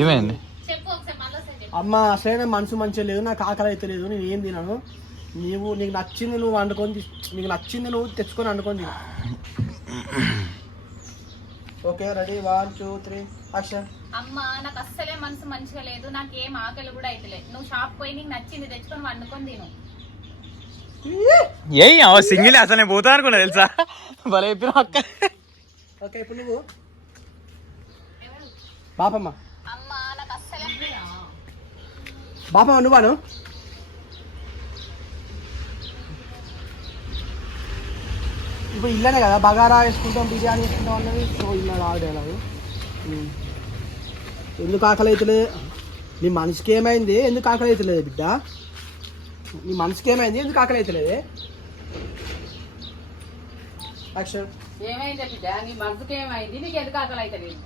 ఏమైంది? అమ్మ అసలైన మనసు మంచిగా లేదు, నాకు ఆకలి అయితే లేదు, నేను ఏం తినను. నీకు నచ్చింది నువ్వు వండుకొని, నీకు నచ్చింది నువ్వు తెచ్చుకొని వండుకొని తిను. Okay ready 1 2 3 action. అమ్మ నాకు అస్సలే మనసు మంచిగా లేదు, నాకు ఏం ఆకలి కూడా అయితే. నువ్వు షాప్ పోయి నీకు నచ్చింది తెచ్చుకొని వండుకొని తిను. ఏ సింగిల్ అసలు నేను పోతా అనుకున్నా తెలుసా, భలే చెప్పిన అక్క. ఓకే ఇప్పుడు నువ్వు బాపమ్మ. అమ్మ నాకు అస్సలే బాపమ్మ నువ్వాను. ఇప్పుడు ఇల్లనే కదా బగారా వేసుకుంటాం, బిర్యానీ వేసుకుంటాం అన్నది. సో ఇల్లు ఆడేలాగు. ఎందుకు ఆకలి అవుతలేదు? నీ మనసుకి ఏమైంది? ఎందుకు ఆకలి అవుతలేదు బిడ్డ? నీ మనసుకి ఏమైంది? ఎందుకు ఆకలి అవుతలేదే? ఏమైంది బిడ్డ? నీ మనసుకి ఏమైంది? నీకు ఎందుకు ఆకలి అవుతలేదు?